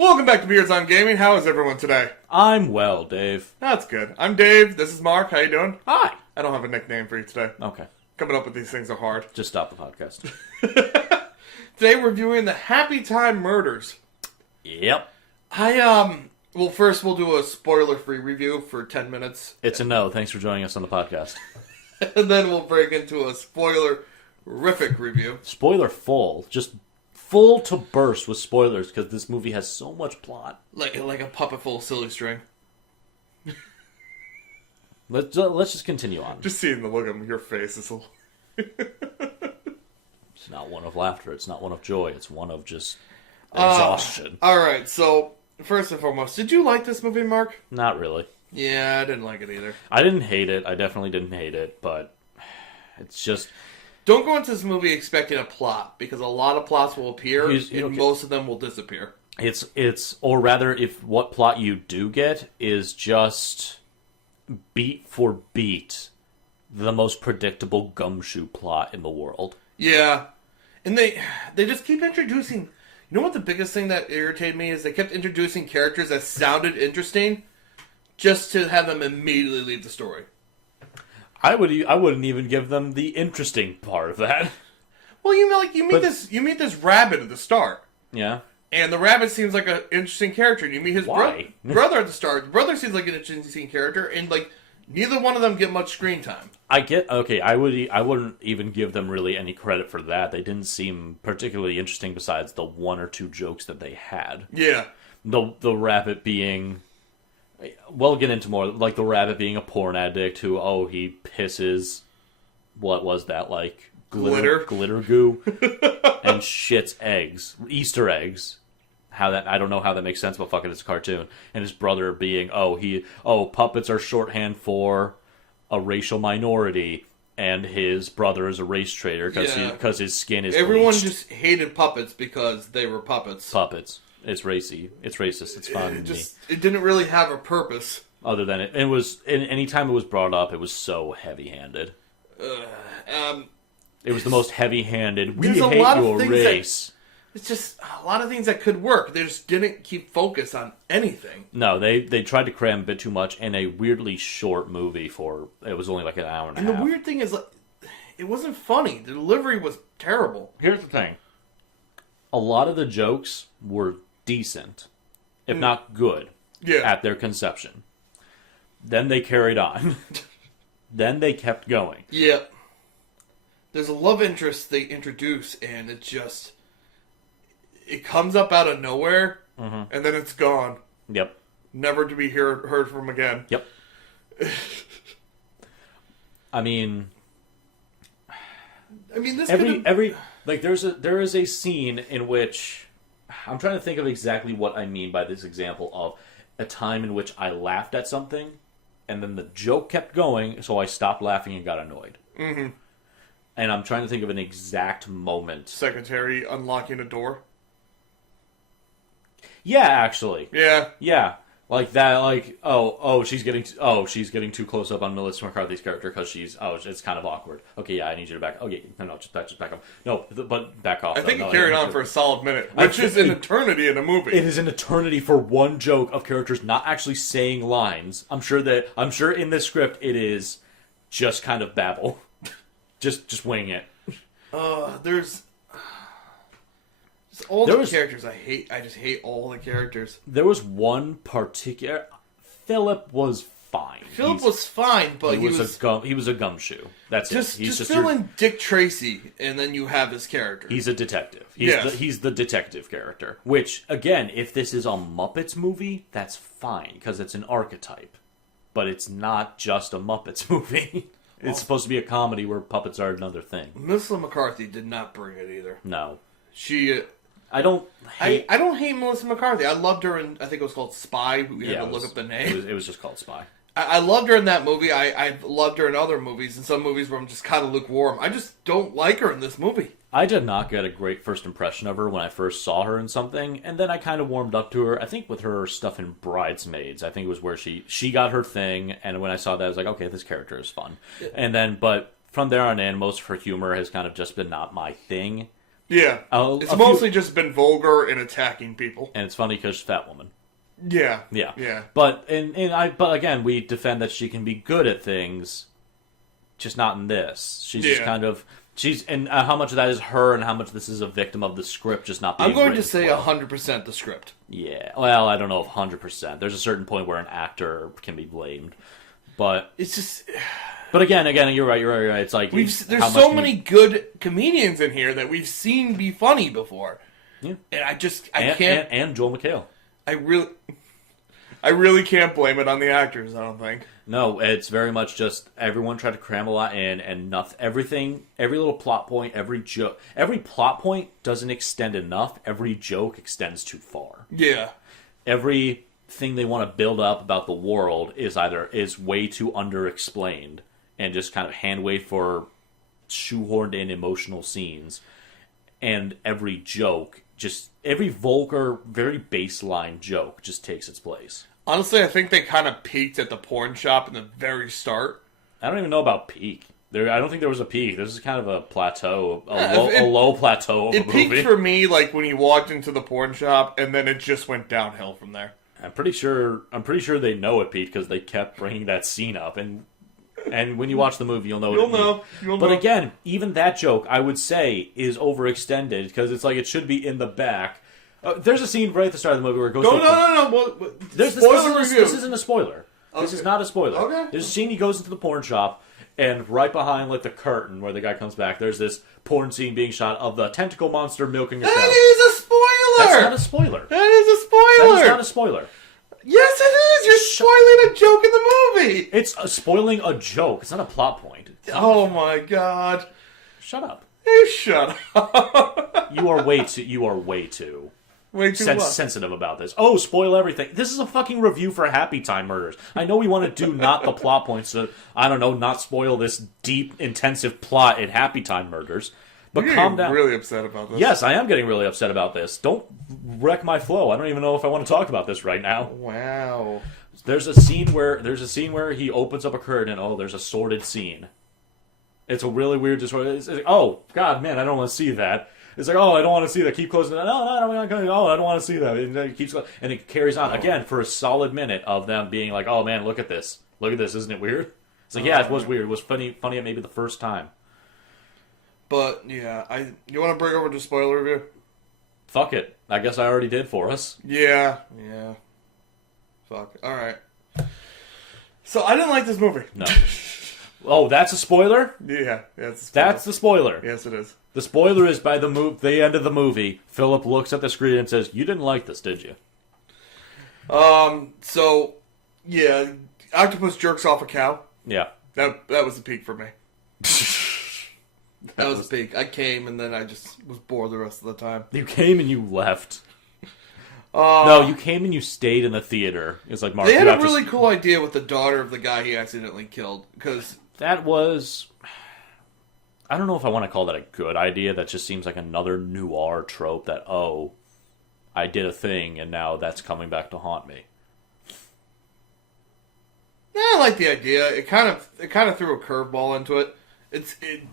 Welcome back to Beards on Gaming. How is everyone today? I'm well, Dave. That's good. I'm Dave. This is Mark. How you doing? Hi. I don't have a nickname for you today. Okay. Coming up with these things are hard. Just stop the podcast. Today we're reviewing the Happytime murders. Yep. Well, first we'll do a spoiler-free review for 10 minutes. It's a no. Thanks for joining us on the podcast. And then we'll break into a spoiler-rific review. Spoiler full. Just full to burst with spoilers because this movie has so much plot. Like a puppet full of silly string. Let's just continue on. Just seeing the look on your face is a... It's not one of laughter. It's not one of joy. It's one of just exhaustion. Alright, so first and foremost, did you like this movie, Mark? Not really. Yeah, I didn't like it either. I didn't hate it. I definitely didn't hate it, but it's just... Don't go into this movie expecting a plot, because a lot of plots will appear, and most of them will disappear. Or rather, if what plot you do get is just beat for beat the most predictable gumshoe plot in the world. Yeah. And they just keep introducing... You know what the biggest thing that irritated me is? They kept introducing characters that sounded interesting just to have them immediately leave the story. I wouldn't even give them the interesting part of that. Well, you meet this rabbit at the start. Yeah. And the rabbit seems like an interesting character. And you meet his brother at the start. The brother seems like an interesting character, and neither one of them get much screen time. I wouldn't even give them really any credit for that. They didn't seem particularly interesting besides the one or two jokes that they had. Yeah. The rabbit being... We'll get into more, like the rabbit being a porn addict who, he pisses, what was that, like, glitter goo, and shits eggs, Easter eggs. I don't know how that makes sense, but fuck it, it's a cartoon. And his brother being, puppets are shorthand for a racial minority, and his brother is a race trader because his skin is Everyone bleached. just hated puppets because they were puppets. Puppets. It's racy. It's racist. It's fun. It didn't really have a purpose. Other than it was, any time it was brought up, it was so heavy-handed. It was the most heavy-handed. We hate your race. It's just a lot of things that could work. They just didn't keep focus on anything. No, they tried to cram a bit too much in a weirdly short movie it was only like an hour and a half. And the weird thing is, it wasn't funny. The delivery was terrible. Here's the thing. A lot of the jokes were decent, if not good, at their conception. Then they carried on. Then they kept going. Yeah. There's a love interest they introduce, and it comes up out of nowhere, and then it's gone. Yep. Never to be heard from again. Yep. I mean, this there is a scene in which I'm trying to think of exactly what I mean by this example of a time in which I laughed at something, and then the joke kept going, so I stopped laughing and got annoyed. Mm-hmm. And I'm trying to think of an exact moment. Secretary unlocking a door. Yeah, actually. Yeah. Yeah. Like that, she's getting too close up on Melissa McCarthy's character because it's kind of awkward. Okay, yeah, I need you to back. Okay, no, just back up. No, but back off. I think it carried on for a solid minute, which is an eternity in a movie. It is an eternity for one joke of characters not actually saying lines. I'm sure in this script it is just kind of babble, just wing it. There's all the characters I hate. I just hate all the characters. There was one particular... Philip was fine. Philip was fine, but he was a gumshoe. That's it. Just fill in Dick Tracy, and then you have his character. He's a detective. He's the detective character. Which, again, if this is a Muppets movie, that's fine, because it's an archetype. But it's not just a Muppets movie. It's supposed to be a comedy where puppets are another thing. Melissa McCarthy did not bring it either. No. I don't hate Melissa McCarthy. I loved her in, I think it was called Spy. We had to look up the name. It was just called Spy. I loved her in that movie. I loved her in other movies. In some movies where I'm just kind of lukewarm. I just don't like her in this movie. I did not get a great first impression of her when I first saw her in something, and then I kind of warmed up to her. I think with her stuff in Bridesmaids, I think it was where she got her thing, and when I saw that, I was like, okay, this character is fun. And then, but from there on in, most of her humor has kind of just been not my thing. Yeah. It's mostly just been vulgar and attacking people. And it's funny because fat woman. Yeah. Yeah. Yeah. But but again, we defend that she can be good at things, just not in this. She's just kind of how much of that is her, and how much this is a victim of the script just not being. I'm going to say 100% the script. Yeah. Well, I don't know if 100%. There's a certain point where an actor can be blamed, but it's just. But again, you're right. It's like there's so many good comedians in here that we've seen be funny before. Yeah. And I can't. And Joel McHale. I really can't blame it on the actors, I don't think. No, it's very much just everyone tried to cram a lot in, and every little plot point, every joke, every plot point doesn't extend enough. Every joke extends too far. Yeah. Everything they want to build up about the world is way too underexplained, and just kind of hand wave for shoehorned in emotional scenes. And every joke, every vulgar, very baseline joke just takes its place. Honestly, I think they kind of peaked at the porn shop in the very start. I don't even know about peak. I don't think there was a peak. This is kind of a plateau, a low plateau of a movie. It peaked for me like when he walked into the porn shop, and then it just went downhill from there. I'm pretty sure they know it peaked because they kept bringing that scene up, and when you watch the movie, you'll know. You'll know. But again, even that joke, I would say, is overextended because it's like it should be in the back. There's a scene right at the start of the movie where it goes. No. This isn't a spoiler. Okay. This is not a spoiler. Okay. There's a scene he goes into the porn shop, and right behind like the curtain where the guy comes back, there's this porn scene being shot of the tentacle monster milking a cow. That is a spoiler. That's not a spoiler. That is a spoiler. That is not a spoiler. Yes, it is. You're spoiling a joke in the movie. It's spoiling a joke. It's not a plot point. Oh my god! Shut up. You shut up. You are way too sensitive about this. Oh, spoil everything. This is a fucking review for Happytime Murders. I know we want to do not the plot points, so I don't know, not spoil this deep, intensive plot in Happytime Murders. But calm down. I'm really upset about this. Yes, I am getting really upset about this. Don't wreck my flow. I don't even know if I want to talk about this right now. Wow. There's a scene where he opens up a curtain and there's a sordid scene. It's a really weird disorder. It's like, oh god, man, I don't want to see that. It's like, oh, I don't want to see that. Keep closing it. No, I'm not going to. Oh, I don't want to see that. And it keeps going, and it carries on again for a solid minute of them being like, oh man, look at this, isn't it weird? It's like, yeah, it was weird. It was funny at maybe the first time. But yeah, you want to bring over to spoiler review? Fuck it. I guess I already did for us. Yeah. Fuck. All right. So I didn't like this movie. No. Oh, that's a spoiler? Yeah, that's a spoiler. That's the spoiler. Yes, it is. The spoiler is by the end of the movie, Philip looks at the screen and says, "You didn't like this, did you?" So, yeah, octopus jerks off a cow. Yeah. That was the peak for me. That was the peak. I came and then I just was bored the rest of the time. You came and you left. No, you came and you stayed in the theater. It's like Mark. They had a really cool idea with the daughter of the guy he accidentally killed. Because that was, I don't know if I want to call that a good idea. That just seems like another noir trope that, oh, I did a thing and now that's coming back to haunt me. Yeah, I like the idea. It kind of threw a curveball into it.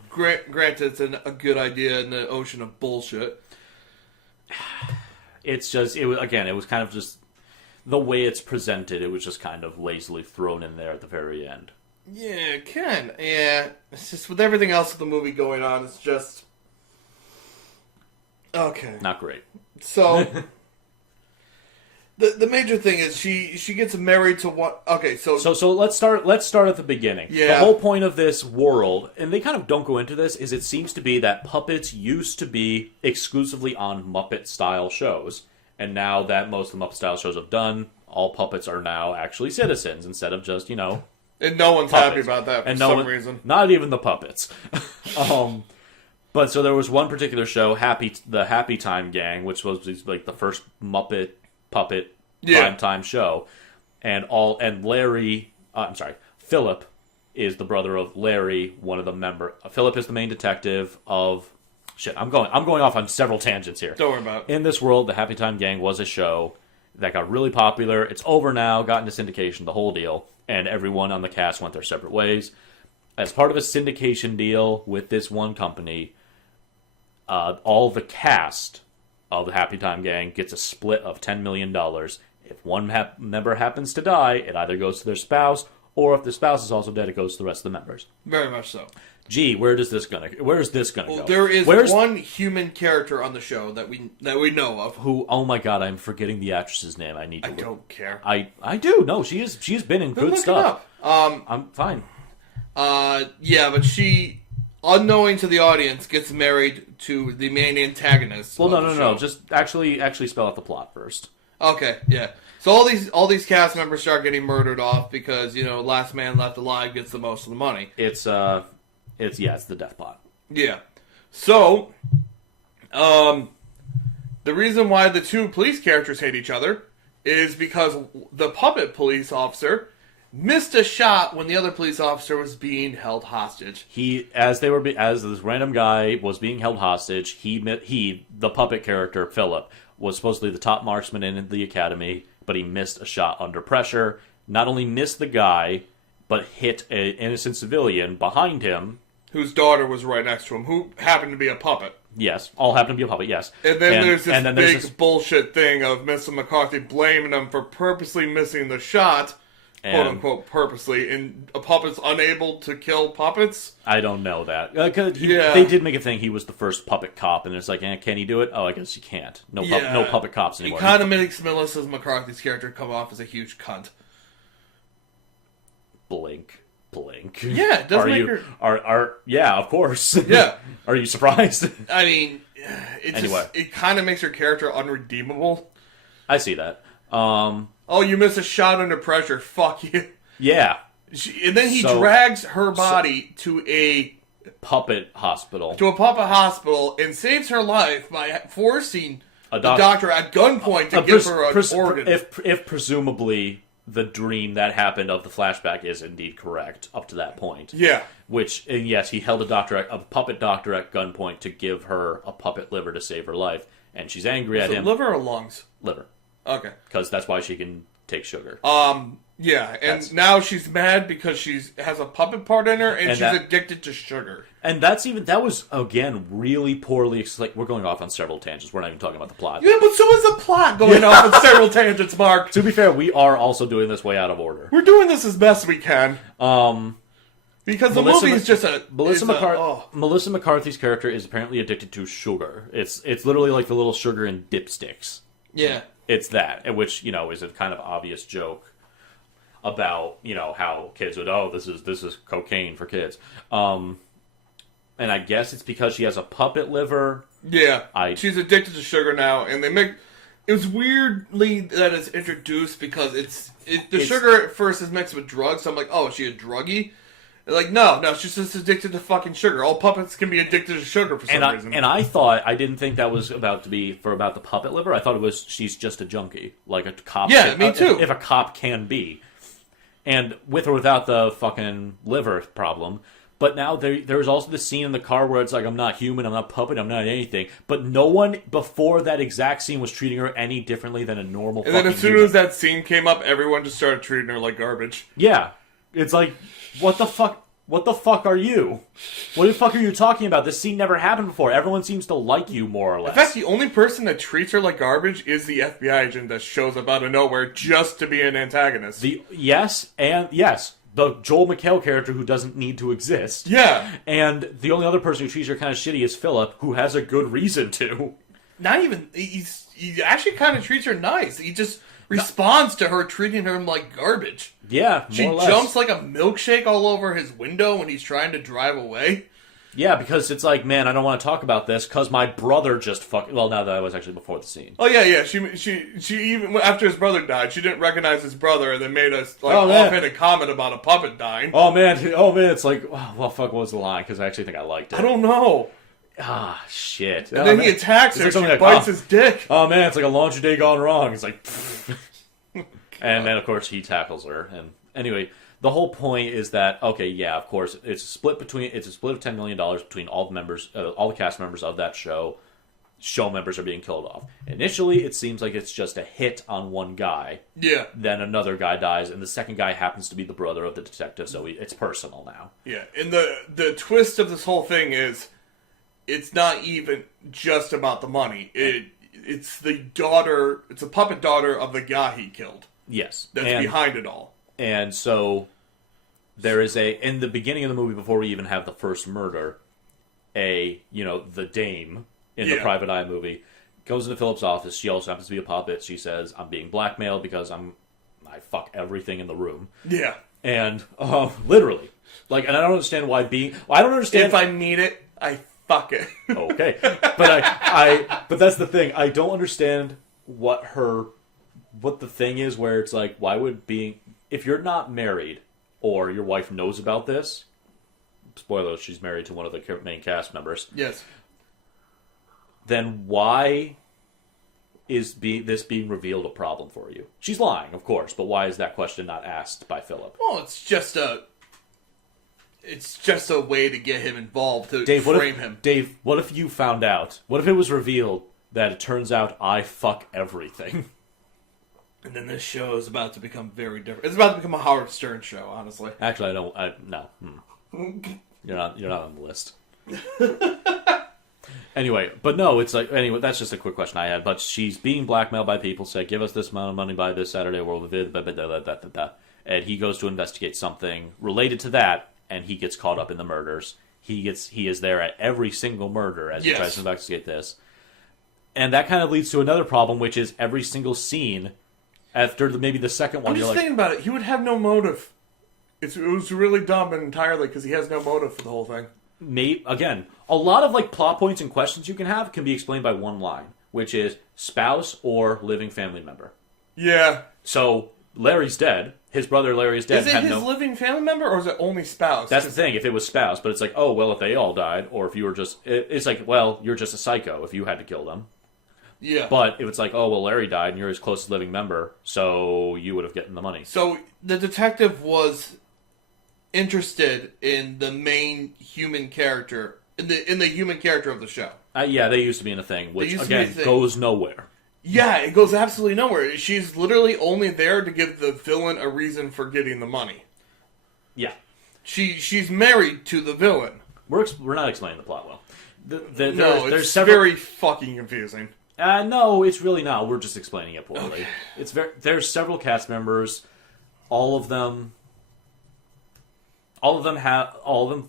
Granted, it's a good idea in the ocean of bullshit. It's just, it was kind of just the way it's presented. It was just kind of lazily thrown in there at the very end. Yeah, it can. Yeah, it's just with everything else with the movie going on, it's just okay. Not great. So the major thing is she gets married to one. Okay, so let's start at the beginning. Yeah. The whole point of this world, and they kind of don't go into this, is it seems to be that puppets used to be exclusively on Muppet style shows, and now that most of the Muppet style shows have done, all puppets are now actually citizens instead of just and no one's puppets. Happy about that for some reason. Not even the puppets. But so there was one particular show, the Happytime Gang, which was like the first Muppet puppet primetime show, and Philip is the brother of Larry, one of the member. Philip is the main detective of. Shit, I'm going off on several tangents here. Don't worry about it. In this world, the Happytime Gang was a show that got really popular. It's over now, got into syndication, the whole deal, and everyone on the cast went their separate ways. As part of a syndication deal with this one company, all the cast of the Happytime gang gets a split of $10 million. If one member happens to die, it either goes to their spouse, or if the spouse is also dead, it goes to the rest of the members. Very much so. Gee, where is this gonna go? There is one human character on the show that we know of. Who? Oh my god, I'm forgetting the actress's name. I don't care. I do. No, she's been in good stuff. I'm fine. Yeah, but she, unknowing to the audience, gets married to the main antagonist. Well, no. Just actually spell out the plot first. Okay, yeah. So all these cast members start getting murdered off because, last man left alive gets the most of the money. It's the death pot. Yeah. So, the reason why the two police characters hate each other is because the puppet police officer missed a shot when the other police officer was being held hostage. As this random guy was being held hostage, the puppet character Philip was supposedly the top marksman in the academy, but he missed a shot under pressure. Not only missed the guy, but hit an innocent civilian behind him, whose daughter was right next to him, who happened to be a puppet. Yes, all happened to be a puppet. Yes, and then there's this big bullshit thing of Mr. McCarthy blaming him for purposely missing the shot. Quote unquote purposely, and a puppet's unable to kill puppets? I don't know that. They did make a thing, he was the first puppet cop, and it's like, can he do it? Oh, I guess he can't. No puppet cops anymore. It kind of makes Melissa McCarthy's character come off as a huge cunt. Blink. Yeah, it does make her... yeah, of course. Yeah. Are you surprised? I mean, it kind of makes her character unredeemable. I see that. Oh, you missed a shot under pressure. Fuck you. Yeah. And then he drags her body to a puppet hospital. And saves her life by forcing the doctor at gunpoint to give her an organ. If presumably the dream that happened of the flashback is indeed correct up to that point. Yeah. And yes, he held a puppet doctor at gunpoint to give her a puppet liver to save her life. And she's angry at him. Liver or lungs? Liver. Okay. Because that's why she can take sugar. Yeah, and now she's mad because she has a puppet part in her, and she's addicted to sugar. And that was, again, really poorly... Like, we're going off on several tangents. We're not even talking about the plot. Yeah, but so is the plot going off on several tangents, Mark. To be fair, we are also doing this way out of order. We're doing this as best we can. Because the movie is just a... Melissa McCarthy's character is apparently addicted to sugar. It's literally like the little sugar in dipsticks. Yeah. It's that, which, is a kind of obvious joke about, how kids would, this is cocaine for kids. And I guess it's because she has a puppet liver. Yeah. She's addicted to sugar now, and it's weirdly that it's introduced because the sugar at first is mixed with drugs, so I'm like, oh, is she a druggie? They're like, no, she's just addicted to fucking sugar. All puppets can be addicted to sugar for some reason. And I didn't think that was about the puppet liver. I thought it was she's just a junkie, like a cop. Yeah, me too. If a cop can be, and with or without the fucking liver problem. But now there's also the scene in the car where it's like, I'm not human, I'm not puppet, I'm not anything. But no one before that exact scene was treating her any differently than a normal. And then as soon as that scene came up, everyone just started treating her like garbage. Yeah. It's like, what the fuck? What the fuck are you? What the fuck are you talking about? This scene never happened before. Everyone seems to like you, more or less. In fact, the only person that treats her like garbage is the FBI agent that shows up out of nowhere just to be an antagonist. Yes. The Joel McHale character who doesn't need to exist. Yeah. And the only other person who treats her kind of shitty is Philip, who has a good reason to. Not even... He actually kind of treats her nice. He just... responds to her treating him like garbage. Yeah, she jumps like a milkshake all over his window when he's trying to drive away. Yeah, because it's like, man, I don't want to talk about this because my brother just fucking... Well, now that was actually before the scene. Oh, yeah. She even... After his brother died, she didn't recognize his brother and then made us offhanded comment about a puppet dying. Oh, man. It's like, well, fuck, what was the line? Because I actually think I liked it. I don't know. Ah, shit. And then he attacks her, like she bites his dick. Oh, man, it's like a laundry day gone wrong. He's like... And then, of course, he tackles her. And anyway, the whole point is that, okay, yeah, of course, it's a split of $10 million between all the members, all the cast members of that show. Show members are being killed off. Initially, it seems like it's just a hit on one guy. Yeah. Then another guy dies, and the second guy happens to be the brother of the detective, so it's personal now. Yeah, and the twist of this whole thing is it's not even just about the money. It's the daughter. It's a puppet daughter of the guy he killed. Yes, that's behind it all. And so there is in the beginning of the movie, before we even have the first murder, the dame in the Private Eye movie goes into Philip's office. She also happens to be a puppet. She says, "I'm being blackmailed because I fuck everything in the room." Yeah, and literally, and I don't understand why I don't understand if I need it, I fuck it. Okay, but but that's the thing. I don't understand what the thing is where it's like, why would if you're not married or your wife knows about this, spoilers, she's married to one of the main cast members. Yes. Then why is this being revealed a problem for you? She's lying, of course, but why is that question not asked by Philip? Well, it's just a way to get him involved, to frame him. Dave, what if you found out? What if it was revealed that it turns out I fuck everything? And then this show is about to become very different. It's about to become a Howard Stern show, honestly. Actually, no. You're not on the list. Anyway, but no, it's that's just a quick question I had. But she's being blackmailed by people, say, give us this amount of money by this Saturday, and he goes to investigate something related to that, and he gets caught up in the murders. He is there at every single murder as he tries to investigate this. And that kind of leads to another problem, which is every single scene, after maybe the second one, I'm just thinking about it. He would have no motive. It was really dumb entirely because he has no motive for the whole thing. Again, a lot of plot points and questions you can have can be explained by one line, which is spouse or living family member. Yeah. So Larry's dead. His brother Larry is dead. Is it his living family member or is it only spouse? That's the thing. If it was spouse, but it's like, oh well, if they all died, or if you were just, it's like, well, you're just a psycho if you had to kill them. Yeah. But if it's like, oh well, Larry died and you're his closest living member, so you would have gotten the money. So the detective was interested in the main human character, in the human character of the show. Yeah, they used to be in a thing, which again goes nowhere. Yeah, it goes absolutely nowhere. She's literally only there to give the villain a reason for getting the money. Yeah, she's married to the villain. We're not explaining the plot well. It's very fucking confusing. No, it's really not. We're just explaining it poorly. Okay. There's several cast members. All of them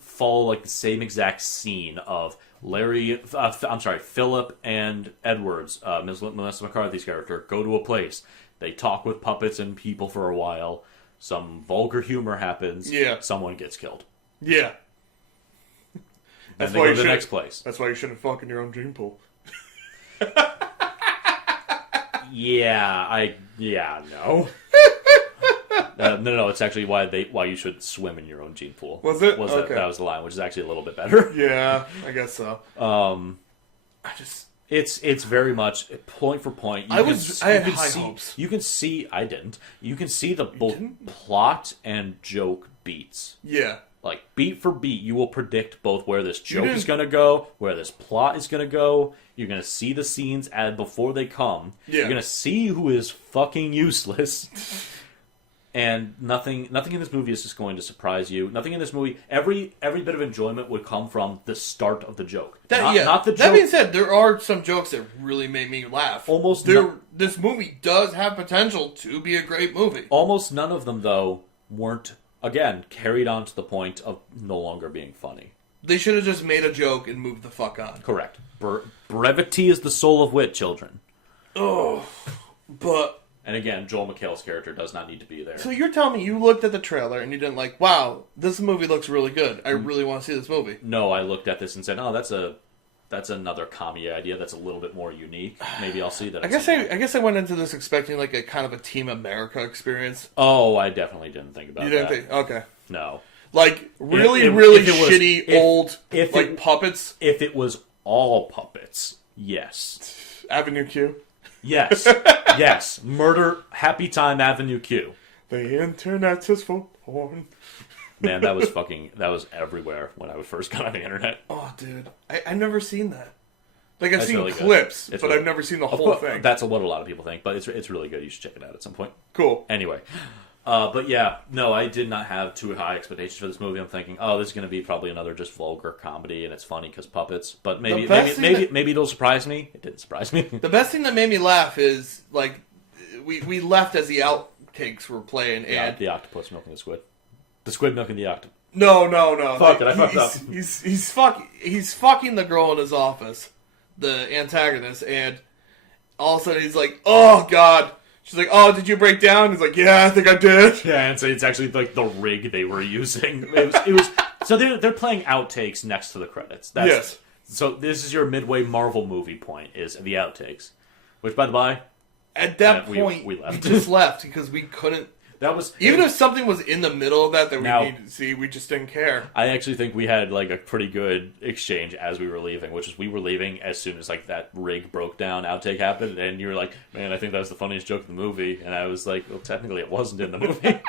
follow like the same exact scene of Philip and Edwards, Melissa McCarthy's character, go to a place. They talk with puppets and people for a while. Some vulgar humor happens. Yeah. Someone gets killed. Yeah. Then they go to the next place. That's why you shouldn't fuck in your own gene pool. No. No. It's actually why you should swim in your own gene pool. Was it? Okay. That was the line, which is actually a little bit better. Yeah, I guess so. It's very much point for point. I had high hopes. You can see. I didn't. You can see the both plot and joke beats. Yeah. Like, beat for beat, you will predict both where this joke is going to go, where this plot is going to go. You're going to see the scenes before they come. Yeah. You're going to see who is fucking useless. And nothing in this movie is just going to surprise you. Nothing in this movie, every bit of enjoyment would come from the start of the joke. Not the joke. That being said, there are some jokes that really made me laugh. This movie does have potential to be a great movie. Almost none of them, though, weren't, again, carried on to the point of no longer being funny. They should have just made a joke and moved the fuck on. Correct. Brevity is the soul of wit, children. Oh, but... And again, Joel McHale's character does not need to be there. So you're telling me you looked at the trailer and you didn't like, wow, this movie looks really good. I really want to see this movie. No, I looked at this and said, oh, that's another comedy idea that's a little bit more unique. Maybe I'll see that. I guess I went into this expecting like a kind of a Team America experience. Oh, I definitely didn't think about that. You didn't think? Okay. No. Like, really shitty old puppets? If it was all puppets, yes. Avenue Q? Yes. Yes. Murder, Happytime Avenue Q. The internet is for porn. Man, that was everywhere when I first got on the internet. Oh, dude. I've never seen that. Like, I've seen really clips, but I've never seen the whole thing. That's what a lot of people think, but it's really good. You should check it out at some point. Cool. Anyway, But yeah, no, I did not have too high expectations for this movie. I'm thinking, oh, this is going to be probably another just vulgar comedy, and it's funny because puppets. But maybe it'll surprise me. It didn't surprise me. The best thing that made me laugh is like we left as the outtakes were playing, and the octopus milking the squid, the squid milking the octopus. No. Fuck it, I fucked up. He's fucking the girl in his office, the antagonist, and all of a sudden he's like, "Oh God." She's like, "Oh, did you break down?" He's like, "Yeah, I think I did." Yeah, and so it's actually like the rig they were using. It was so they're playing outtakes next to the credits. Yes. So this is your midway Marvel movie point is the outtakes, which by the by, at that point we left. We just left because we couldn't. That was even if something was in the middle of that we needed to see, we just didn't care. I actually think we had like a pretty good exchange as we were leaving, which is we were leaving as soon as like that rig broke down outtake happened, and you were like, "Man, I think that was the funniest joke in the movie," and I was like, "Well, technically, it wasn't in the movie."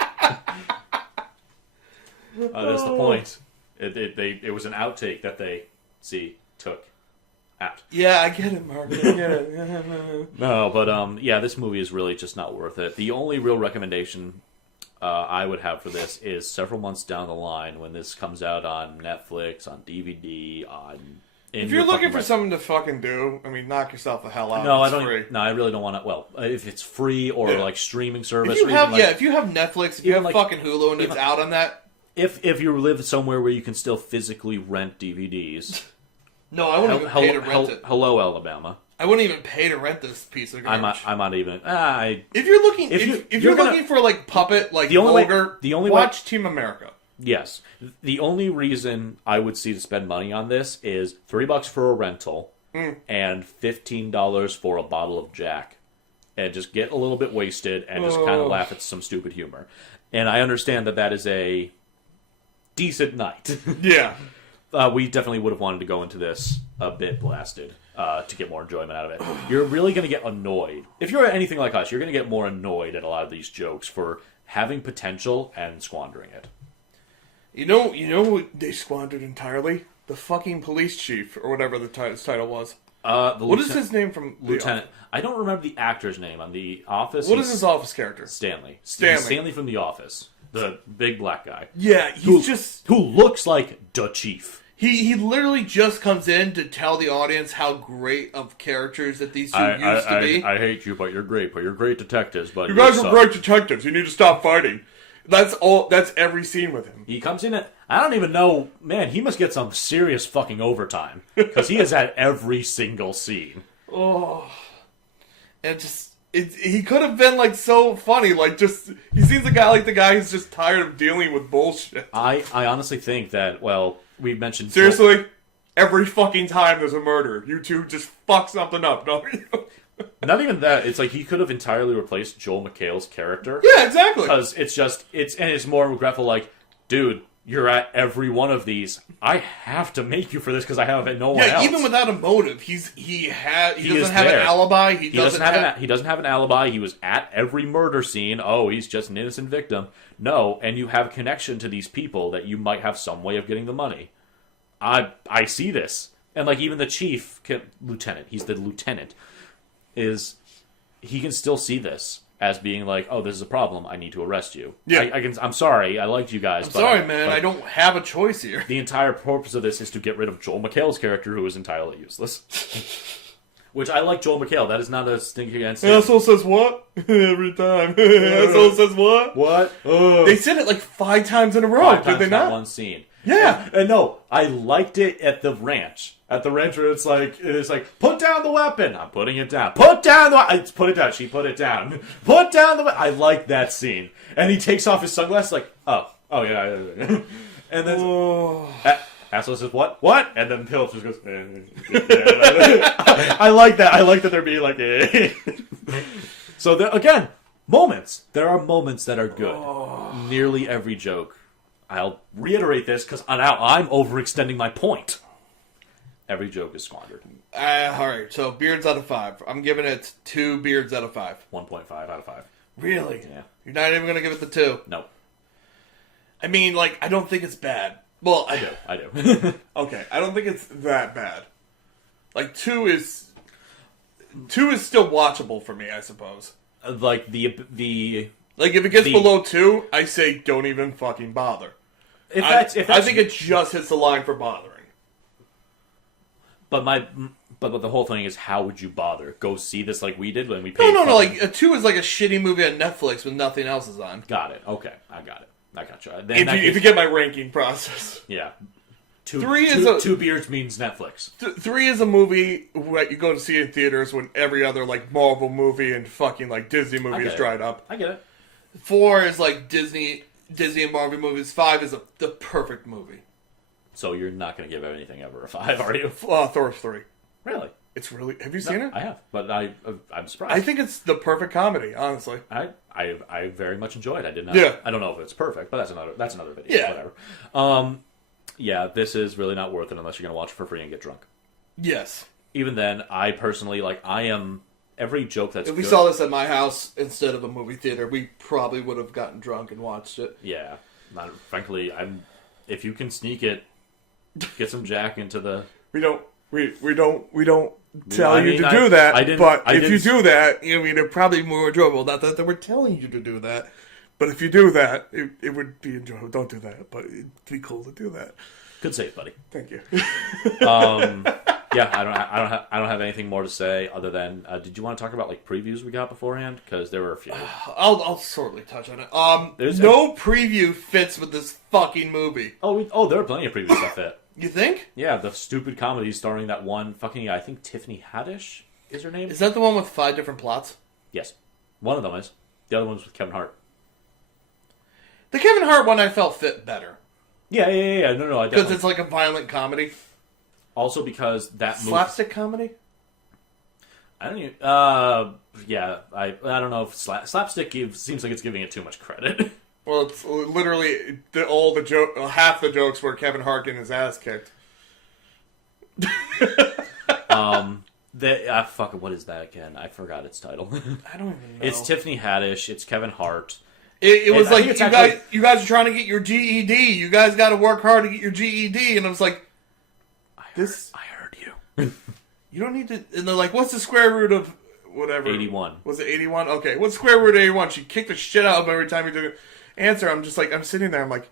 That's the point. It was an outtake that they took out. Yeah, I get it, Mark. I get it. No, but yeah, this movie is really just not worth it. The only real recommendation I would have for this is several months down the line when this comes out on Netflix, on DVD, on. If you're looking for something to fucking do, I mean, knock yourself the hell out. No, it's I don't. Free. No, I really don't want to. Well, if it's free or like streaming service, if you have Netflix, if you have like, fucking Hulu, and it's out on that. If you live somewhere where you can still physically rent DVDs. No, I wouldn't even pay to rent it. Hello, Alabama. I wouldn't even pay to rent this piece of garbage. I'm not even. If you're looking, if you're looking for like puppet, like vulgar, watch Team America. Yes, the only reason I would see to spend money on this is $3 for a rental and $15 for a bottle of Jack, and just get a little bit wasted and just kind of laugh at some stupid humor. And I understand that is a decent night. Yeah. We definitely would have wanted to go into this a bit blasted to get more enjoyment out of it. You're really going to get annoyed. If you're anything like us, you're going to get more annoyed at a lot of these jokes for having potential and squandering it. You know who they squandered entirely? The fucking police chief, or whatever the title was. What is his name from Lieutenant? I don't remember the actor's name on The Office. What is his office character? Stanley. Stanley from The Office. The big black guy. Yeah, who looks like the chief. He literally just comes in to tell the audience how great of characters that these two used to be. I hate you, but you're great. But you're great detectives. But you guys are great detectives. You need to stop fighting. That's all. That's every scene with him. He comes in and I don't even know. Man, he must get some serious fucking overtime because he has had every single scene. Oh, and he could have been like so funny. Like just he seems a guy like the guy who's just tired of dealing with bullshit. I honestly think that we mentioned seriously every fucking time there's a murder, you two just fuck something up, don't you? Not even that. It's like he could have entirely replaced Joel McHale's character. Yeah, exactly. Because it's more regretful. Like, dude, you're at every one of these. I have to make you for this because I have no one else. Yeah, even without a motive, he doesn't have an alibi. He doesn't have an alibi. He was at every murder scene. Oh, he's just an innocent victim. No, and you have a connection to these people that you might have some way of getting the money. I see this, and like even the chief, lieutenant. He's the lieutenant. He can still see this as being like, oh, this is a problem. I need to arrest you. Yeah, I'm sorry. I liked you guys. Sorry, man. I don't have a choice here. The entire purpose of this is to get rid of Joel McHale's character, who is entirely useless. Which I like Joel McHale. That is not a stinking against him. Asshole says what? Every time. Asshole says what? What? They said it like 5 times in a row. Did they not? One scene. Yeah. And no, I liked it at the ranch. At the ranch where it's like, put down the weapon. I'm putting it down. Put down the put it down. She put it down. Put down the weapon. I like that scene. And he takes off his sunglasses like, oh yeah. And then asshole says, what? What? And then Phil just goes, I like that. I like that they're being like, eh. So again, moments. There are moments that are good. Nearly every joke. I'll reiterate this because now I'm overextending my point. Every joke is squandered. Alright, so beards out of 5. I'm giving it 2 beards out of 5. 1.5 out of 5. Really? Yeah. You're not even going to give it the 2? No. I mean, like, I don't think it's bad. Well, I do. Okay, I don't think it's that bad. Like, 2 is still watchable for me, I suppose. Like, the Like, if it gets below 2, I say don't even fucking bother. I think it just hits the line for bothering. But the whole thing is, how would you bother? Go see this like we did when we paid... No, like, a 2 is like a shitty movie on Netflix when nothing else is on. Got it. Okay, I got it. I got you. If you get my ranking process. Yeah. 2 beers means Netflix. 3 is a movie that you go to see in theaters when every other, like, Marvel movie and fucking, like, Disney movie is dried up. I get it. 4 is, like, Disney and Marvel movies. 5 is the perfect movie. So you're not going to give anything ever a 5, are you? Thor 3. Really? It's really... Have you seen it? I have, but I'm surprised. I think it's the perfect comedy, honestly. I very much enjoyed it. I did not... Yeah. I don't know if it's perfect, but that's another video. Yeah. Whatever. Yeah, this is really not worth it unless you're going to watch it for free and get drunk. Yes. Even then, I personally, like, I am... Every joke that's If we saw this at my house instead of a movie theater, we probably would have gotten drunk and watched it. Yeah. Frankly, if you can sneak it, get some Jack into the... We don't tell you to do that, but if you do that, I mean, it's probably more enjoyable. Not that we're telling you to do that, but if you do that, it would be enjoyable. Don't do that, but it'd be cool to do that. Good save, buddy. Thank you. Yeah, I don't have anything more to say other than did you want to talk about like previews we got beforehand? Because there were a few. I'll shortly touch on it. No preview fits with this fucking movie. Oh, there are plenty of previews that fit. You think? Yeah, the stupid comedy starring that one fucking, I think Tiffany Haddish is her name. Is that the one with 5 different plots? Yes. One of them is. The other one's with Kevin Hart. The Kevin Hart one I felt fit better. Yeah. No, because it's like a violent comedy. Also because that movie... Slapstick comedy? I don't even... yeah, I don't know if slapstick seems like it's giving it too much credit. Well, it's literally half the jokes were Kevin Hart getting his ass kicked. What is that again? I forgot its title. I don't even know. It's Tiffany Haddish. It's Kevin Hart. It was like, you guys are trying to get your GED. You guys got to work hard to get your GED. And I was like, I heard you. You don't need to... And they're like, what's the square root of whatever? 81. Was it 81? Okay. What's the square root of 81? She kicked the shit out of him every time he took an answer. I'm just like, I'm sitting there. I'm like,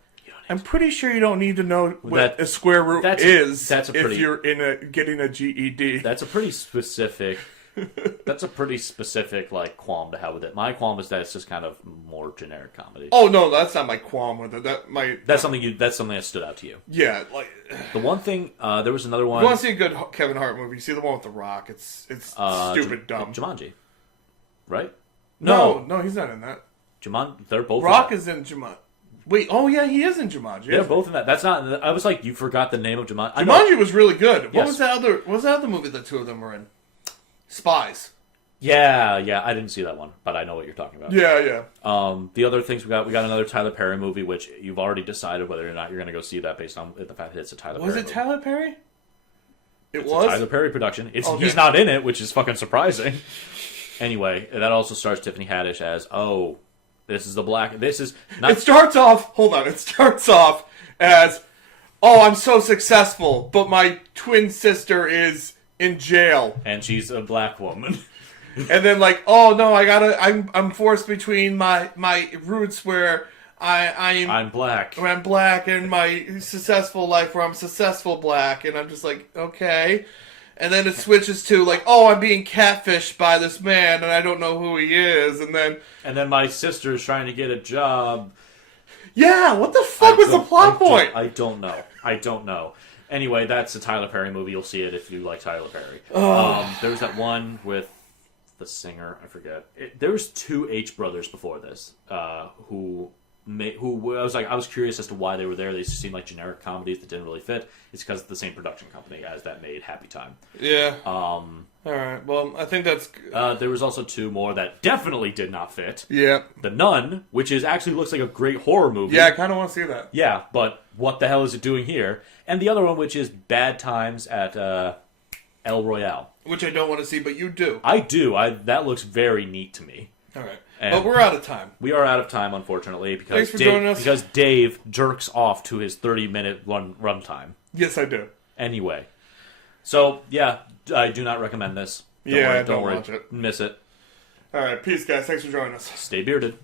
I'm pretty sure you don't need to know what a square root is if you're getting a GED. That's a pretty specific... That's a pretty specific like qualm to have with it. My qualm is that it's just kind of more generic comedy. Oh no, that's not my qualm with it. That's something that stood out to you. Yeah, like the one thing. There was another one. If you want to see a good Kevin Hart movie, see the one with The Rock. It's stupid dumb. Jumanji, right? No, he's not in that. Jumanji. They're both. Rock is in Jumanji. Wait, oh yeah, he is in Jumanji. They're both in that. That's not. I was like, you forgot the name of Jumanji. Jumanji was really good. Yes. What was that other movie the two of them were in? Spies. Yeah, I didn't see that one, but I know what you're talking about. Yeah. The other things we got another Tyler Perry movie, which you've already decided whether or not you're going to go see that based on the fact that it's a Tyler Perry movie. Was it Tyler Perry? It's a Tyler Perry production. He's not in it, which is fucking surprising. Anyway, that also stars Tiffany Haddish as, It starts off as, I'm so successful, but my twin sister is in jail. And she's a black woman. And then like, oh no, I'm forced between my roots where I'm black. Where I'm black, and my successful life where I'm successful black, and I'm just like, okay. And then it switches to like, I'm being catfished by this man, and I don't know who he is, and then my sister's trying to get a job. Yeah, what the fuck was the plot point? I don't know. Anyway, that's a Tyler Perry movie. You'll see it if you like Tyler Perry. There was that one with the singer. I forget. There was 2 H brothers before this who I was curious as to why they were there. They seemed like generic comedies that didn't really fit. It's because it's the same production company as that made Happytime. Yeah. All right. Well, I think that's... there was also 2 more that definitely did not fit. Yeah. The Nun, which actually looks like a great horror movie. Yeah, I kind of want to see that. Yeah, but what the hell is it doing here? And the other one, which is Bad Times at El Royale. Which I don't want to see, but you do. I do. That looks very neat to me. All right. But we're out of time. We are out of time, unfortunately, because joining us. Because Dave jerks off to his 30-minute run time. Yes, I do. Anyway. So, yeah, I do not recommend this. Don't worry. Watch it. Miss it. All right. Peace, guys. Thanks for joining us. Stay bearded.